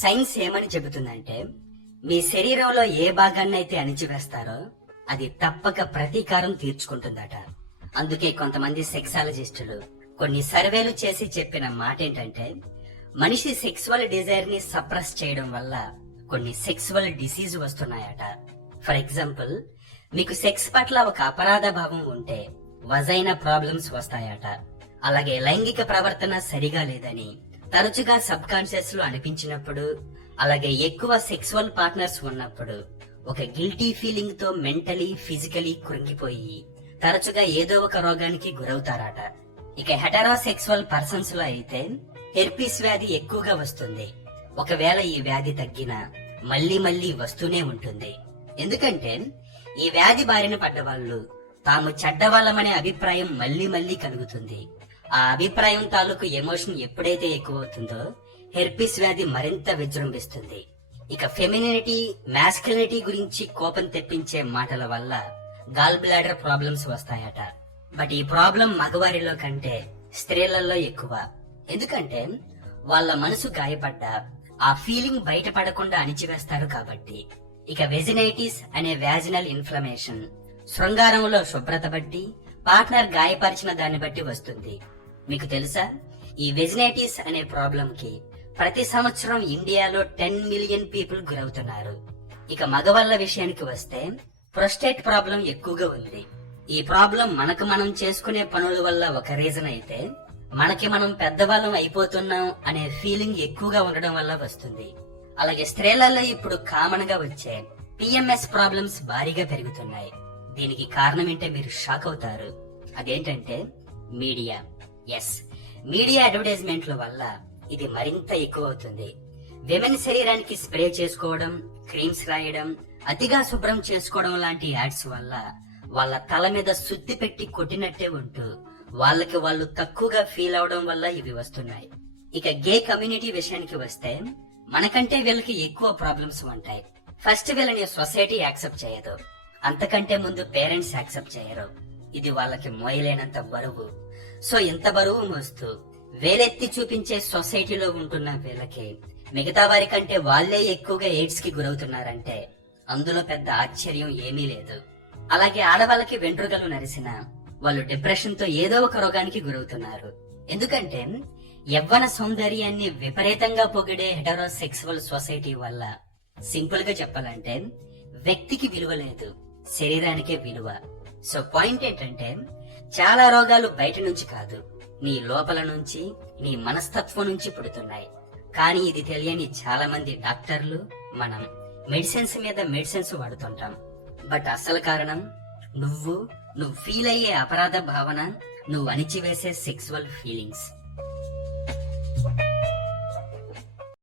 Science ఏమని చెబుతుందంటే మీ శరీరంలో ఏ భాగాన్నైతే అణిచివేస్తారో అది తప్పక ప్రతీకారం తీర్చుకుంటుందట. అందుకే కొంతమంది సెక్సాలజిస్టులు కొన్ని సర్వేలు చేసి చెప్పిన మాట ఏంటంటే మనిషి సెక్సువల్ డిజైర్ ని సప్రెస్ చేయడం వల్ల కొన్ని సెక్సువల్ డిసీజ్ వస్తున్నాయట. ఫర్ ఎగ్జాంపుల్, మీకు సెక్స్ పట్ల ఒక అపరాధ భావం ఉంటే వజైనా ప్రాబ్లమ్స్ వస్తాయట. అలాగే లైంగిక ప్రవర్తన సరిగా లేదని తరచుగా సబ్ కాన్షియస్ లో అనిపించినప్పుడు, అలాగే ఎక్కువ సెక్సువల్ పార్ట్నర్స్ ఉన్నప్పుడు ఒక గిల్టీ ఫీలింగ్ తో మెంటలీ ఫిజికలీ కృంగిపోయి తరచుగా ఏదో ఒక రోగానికి గురవుతారట. ఇక హెటెరోసెక్సువల్ పర్సన్స్ లో అయితే హెర్పీస్ వ్యాధి ఎక్కువగా వస్తుంది. ఒకవేళ ఈ వ్యాధి తగ్గినా మళ్లీ మళ్లీ వస్తూనే ఉంటుంది. ఎందుకంటే ఈ వ్యాధి బారిన పడ్డవాళ్లు తాము చెడ్డవాళ్లమనే అభిప్రాయం మళ్లీ మళ్లీ కలుగుతుంది. ఆ అభిప్రాయం తాలూకు ఎమోషన్ ఎప్పుడైతే ఎక్కువ అవుతుందో హెర్పీస్ వ్యాధి మరింత విజృంభిస్తుంది. ఇక ఫెమినిటీ, మాస్కులినిటీ గురించి కోపం తెప్పించే మాటల వల్ల గాల్ బ్లాడర్ ప్రాబ్లమ్స్ వస్తాయట. బట్ ఈ ప్రాబ్లం మగవారిలో కంటే స్త్రీలలో ఎక్కువ. ఎందుకంటే వాళ్ళ మనసు గాయపడ్డా ఆ ఫీలింగ్ బయటపడకుండా అణిచివేస్తారు కాబట్టి. ఇక వెజినైటిస్ అనే వ్యాజినల్ ఇన్ఫ్లమేషన్ శృంగారంలో శుభ్రత బట్టి, పార్ట్నర్ గాయపరిచిన దాన్ని బట్టి వస్తుంది. మీకు తెలుసా, ఈ వెజినైటిస్ అనే ప్రాబ్లం కి ప్రతి సంవత్సరం ఇండియాలో 10 మిలియన్ పీపుల్ గురవుతున్నారు. ఇక మగవాళ్ల విషయానికి వస్తే ప్రొస్టేట్ ప్రాబ్లం ఎక్కువగా ఉంది. ఈ ప్రాబ్లం మనకు మనం చేసుకునే పనుల వల్ల ఒక రీజన్ అయితే, మనకి మనం పెద్దవాళ్ళం అయిపోతున్నాం అనే ఫీలింగ్ ఎక్కువగా ఉండడం వల్ల వస్తుంది. అలాగే స్త్రీలలో ఇప్పుడు కామన్ గా వచ్చే పిఎంఎస్ ప్రాబ్లమ్స్ భారీగా పెరుగుతున్నాయి. దీనికి కారణం ఏంటో మీరు షాక్ అవుతారు. అదేంటంటే మీడియా. ఎస్, మీడియా అడ్వర్టైజ్మెంట్ల వల్ల ఇది మరింత ఎక్కువ అవుతుంది. విమెన్ శరీరానికి స్ప్రే చేసుకోవడం, క్రీమ్స్ రాయడం, అతిగా శుభ్రం చేసుకోవడం లాంటి యాడ్స్ వల్ల వాళ్ళ తల మీద సుత్తి పెట్టి కొట్టినట్టే ఉంటూ వాళ్ళకి వాళ్ళు తక్కువగా ఫీల్ అవడం వల్ల ఇవి వస్తున్నాయి. ఇక గే కమ్యూనిటీ విషయానికి వస్తే మనకంటే వీళ్ళకి ఎక్కువ ప్రాబ్లమ్స్ ఉంటాయి. ఫస్ట్ వీళ్ళని సొసైటీ యాక్సెప్ట్ చేయదు, అంతకంటే ముందు పేరెంట్స్ యాక్సెప్ట్ చేయరు. ఇది వాళ్ళకి మోయలేనంత బరువు. సో ఇంత బరువు మోస్తూ వేలెత్తి చూపించే సొసైటీలో ఉంటున్న వీళ్ళకి మిగతా వారి కంటే వాళ్లే ఎక్కువగా ఎయిడ్స్ కి గురవుతున్నారంటే అందులో పెద్ద ఆశ్చర్యం ఏమీ లేదు. అలాగే ఆడవాళ్ళకి వెంట్రుకలు నరిసిన వాళ్ళు డిప్రెషన్ తో ఏదో ఒక రోగానికి గురవుతున్నారు. ఎందుకంటే యవ్వన సౌందర్యాన్ని విపరీతంగా పొగిడే హెటెరోసెక్సువల్ సొసైటీ వల్ల సింపుల్ గా చెప్పాలంటే వ్యక్తికి విలువ లేదు, శరీరానికే విలువ. సో పాయింట్ ఏంటంటే చాలా రోగాలు బయట నుంచి కాదు, నీ లోపల నుంచి, నీ మనస్తత్వం నుంచి పుడుతున్నాయి. కానీ ఇది తెలియని చాలా మంది డాక్టర్లు మనం మెడిసిన్స్ మీద మెడిసిన్స్ వాడుతుంటాం. బట్ అసలు కారణం నువ్వు ఫీల్ అయ్యే అపరాధ భావన, నువ్వు అణిచివేసే సెక్సువల్ ఫీలింగ్స్.